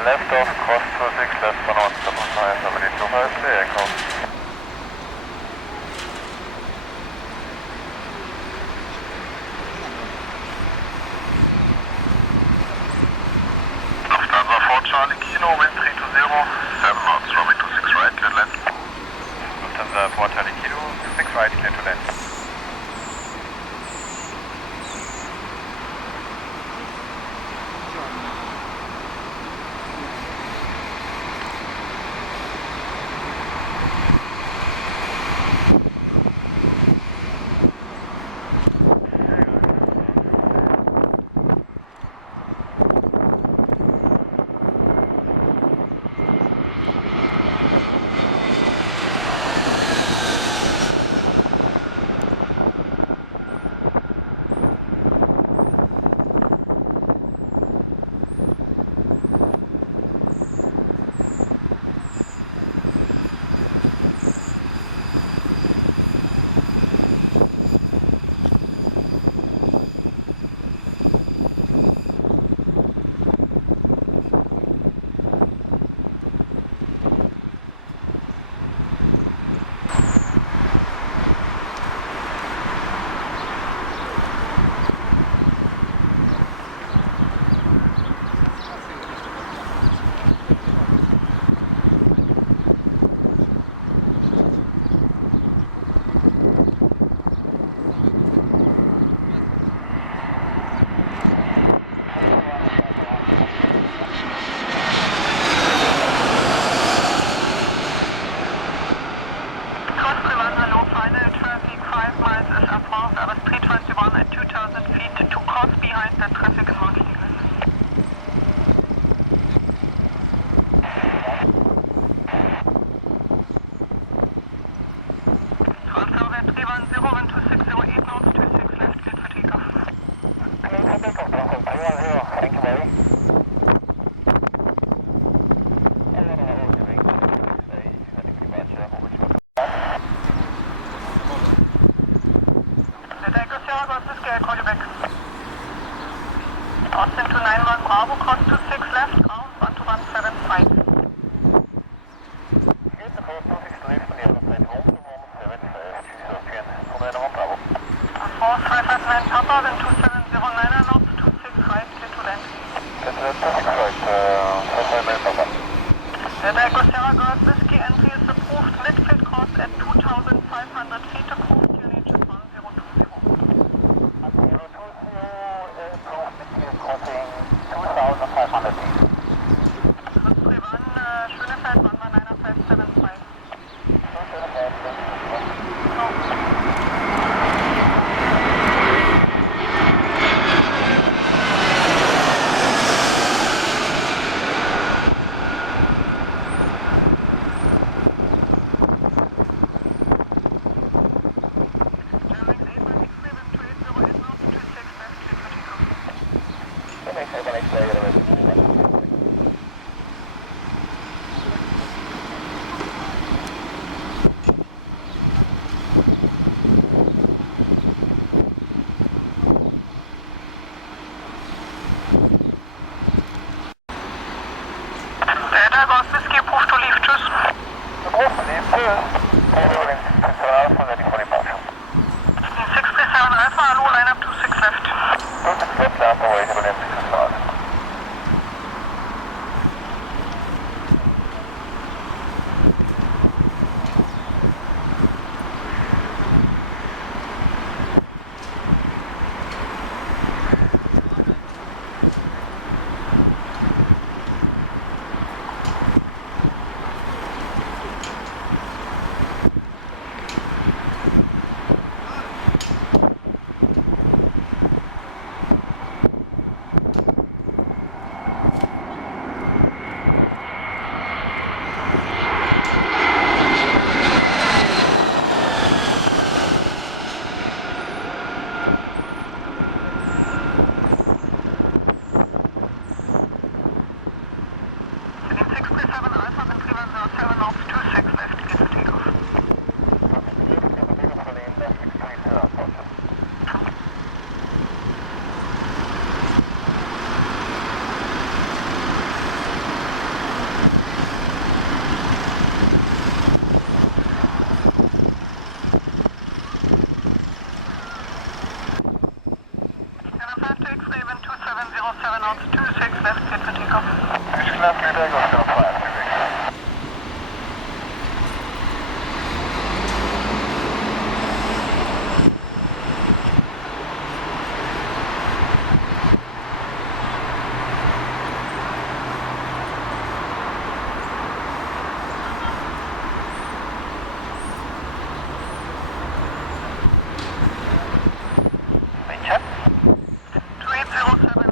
Left off, cross 26 left, 115, 72, aircraft. Lufthansa 4 Charlie Kilo, wind 320, 7 knots, runway 26 right, clear to land. Lufthansa 4 Charlie Kilo, 26 right, clear to land. Austin to 91 Bravo, cross 26 left, ground 12175. Here's the course 26 left on the other side, home to 175, choose Austrian, from 91 Bravo. Force 559 Papa, then 2709 knots, 26 right, clear to land. Clear to land, 26 right, 559 Papa. Echo Sierra Golf Whiskey entry is approved, midfield course at 2,500 feet, approved, unit 1020. Crossing 2,500 feet. Fritz Revan, Schönefeld, 119.575. knots, 26 left, cleared for takeoff. Is left, clear takeoff, 05, 26. MIAT? 2807.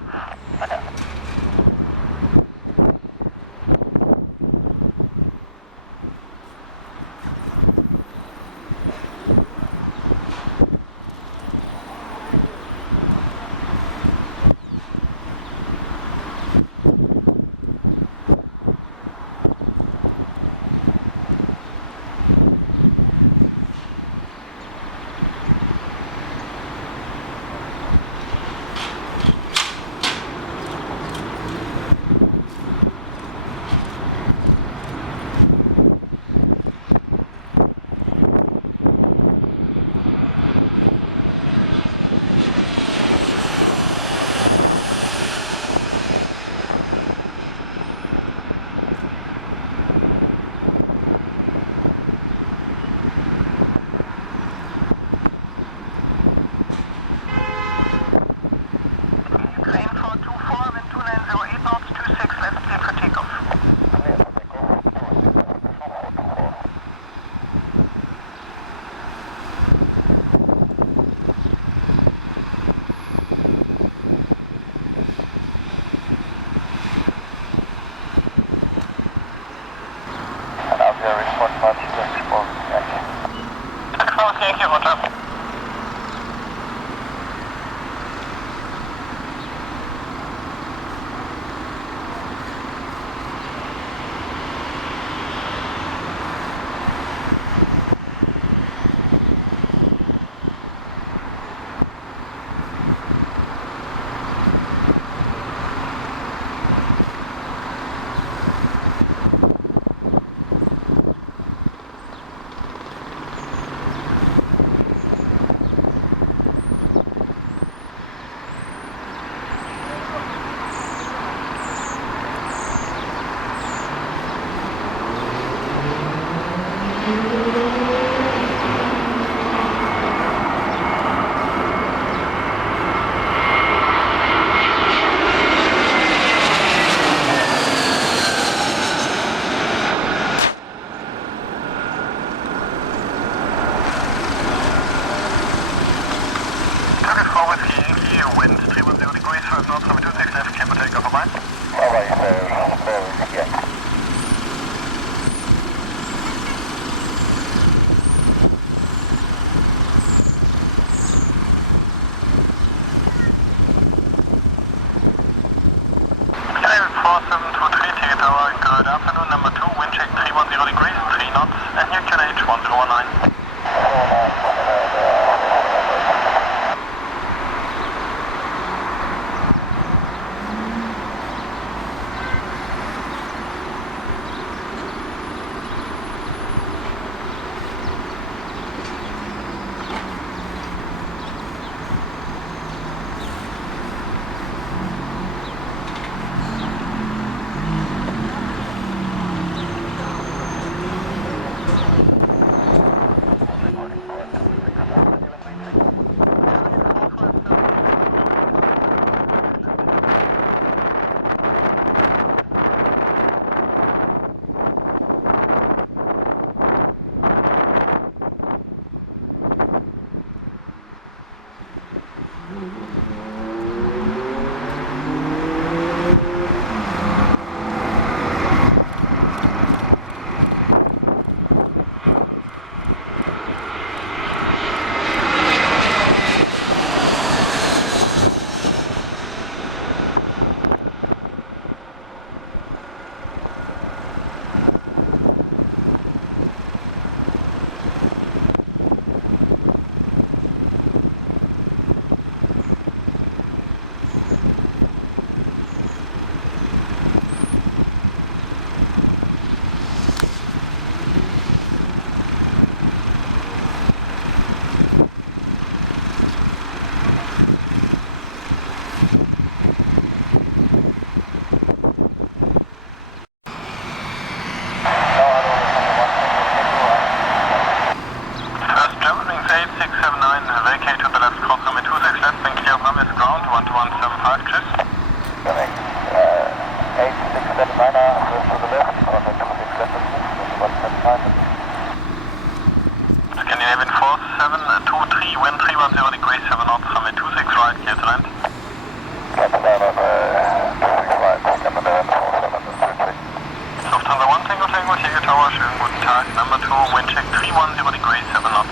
Ukraine 424, wind 2908 knots, 26 left, cleared for takeoff. Avro respond much to respond, Yankee. Cross Yankee, roger. Wind 310 degrees, 5 knots, 726 left, clear for takeoff, bye-bye. Bye-bye, Boeing, yeah. Canadian 4723, ticket tower, good afternoon, number 2, wind check 310 degrees, 3 knots, and new QNH 1019. 2679, vacate to the left, cross runway 26 left, then clear of runway ground, 12175, cheers. Correct. 8679er, to the left, runway 26 left, 175. Scandinavian 4723, wind 310 degrees, 7 knots, runway 26 right, clear to land. Canadair, 26 right, Canadair, 4723. Lufthansa 1 Tango Tango, Tegel Tower, schönen guten Tag, Number 2, wind check 310 degrees, 7 knots.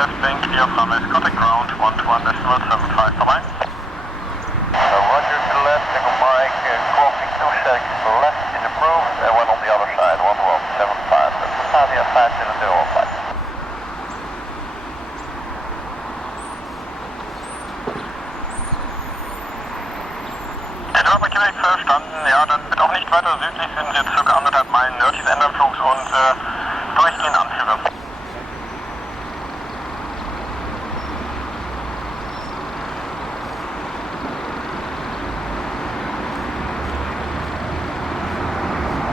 left, staying clear from us. Contact ground 121.75, bye-bye. Roger to the left, single Mike, crossing 26 left is approved, and one on the other side, 1175. That's Transavia 570 flight. Verstanden, ja, dann wird auch nicht weiter südlich, sind jetzt circa 1,5 Meilen nördlich des Endanflugs und durchgehend anführen.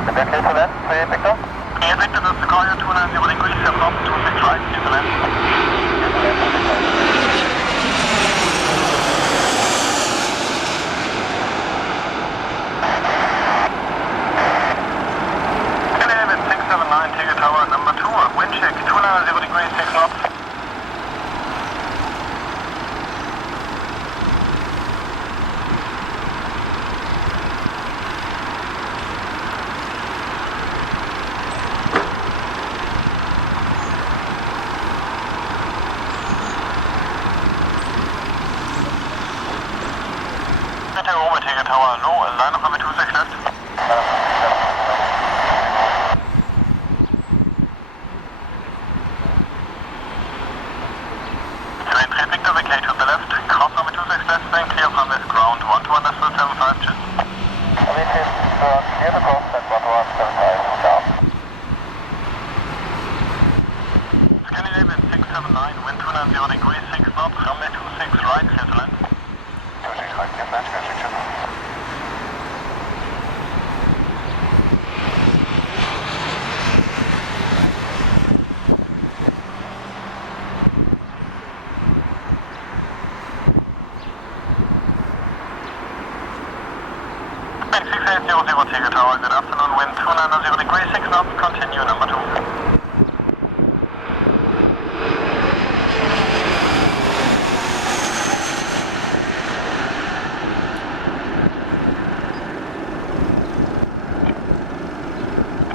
The back clear to land, clear Victor? Clear Victor, that's the Courier 290 degrees, 7 knots, 26 right, clear to land. Tegel Tower number 2, wind check 290 degrees, 6 knots. Tegel Tower low, line of number 26 left. Scandinavian 679, wind 290 degrees, 6 knots, runway 26 right, clear to land. 26 right, clear to land, clear section. Tegel Tower, good afternoon, wind 290 degrees, 6 knots, continue number 2.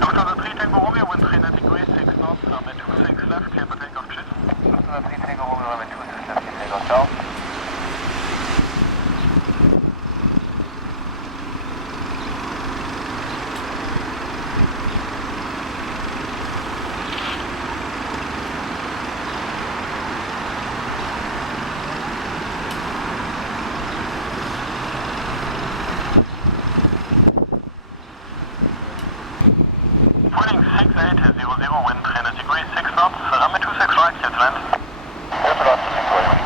Lufthansa 3 Tango Romeo, wind 390 degrees, 6 knots, runway 26 left, clear for takeoff, cheers. Lufthansa 3 Tango Romeo, runway 26 left, clear takeoff, ciao. Vueling 6800, wind 300 degrees, 6 knots, runway 26 right, clear to land. Clear to land, 26 right.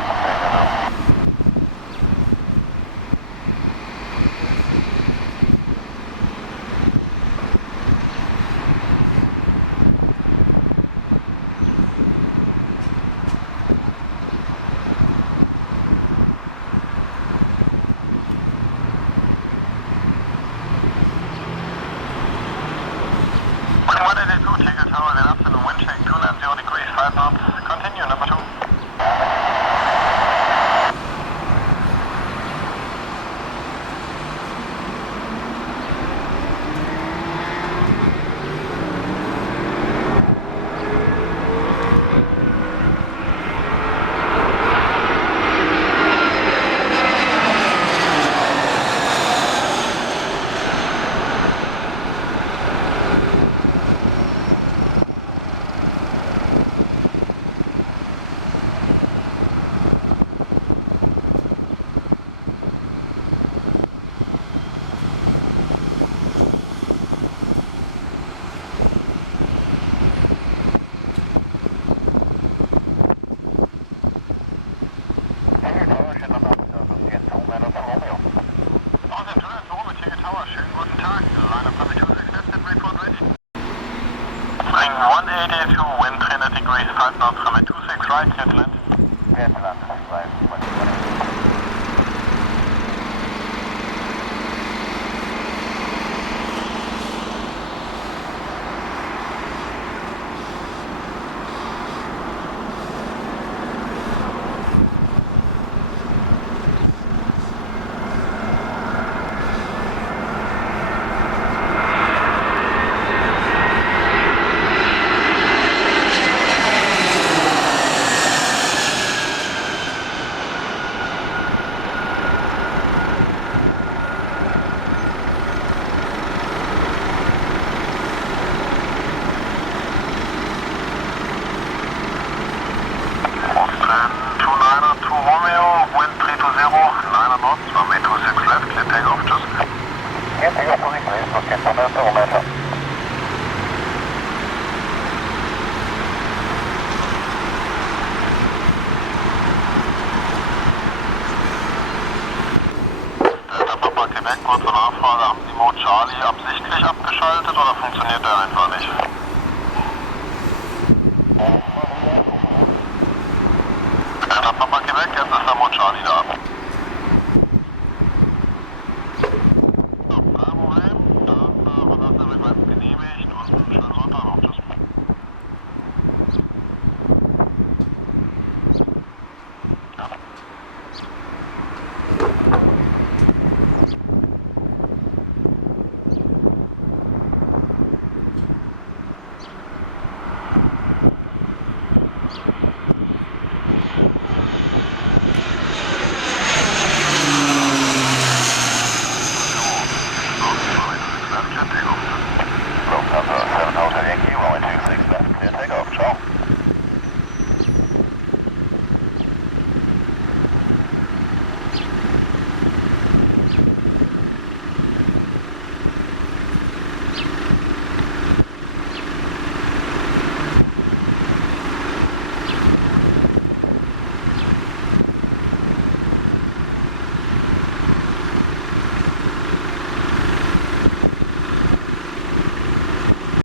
Tegel Tower, good afternoon, wind check 290 degrees, 5 knots, continue number 2. Wind 300 degrees, 5 knots, runway 26 right, clear to land. Clear to land, 26 right. take off, tschüss. Yeah, take off, please, okay, from there, Meter. Delta Papa Quebec, kurze Nachfrage, haben Sie Mode Charlie absichtlich abgeschaltet oder funktioniert der einfach nicht? Delta Papa Quebec, jetzt ist der Mode Charlie da.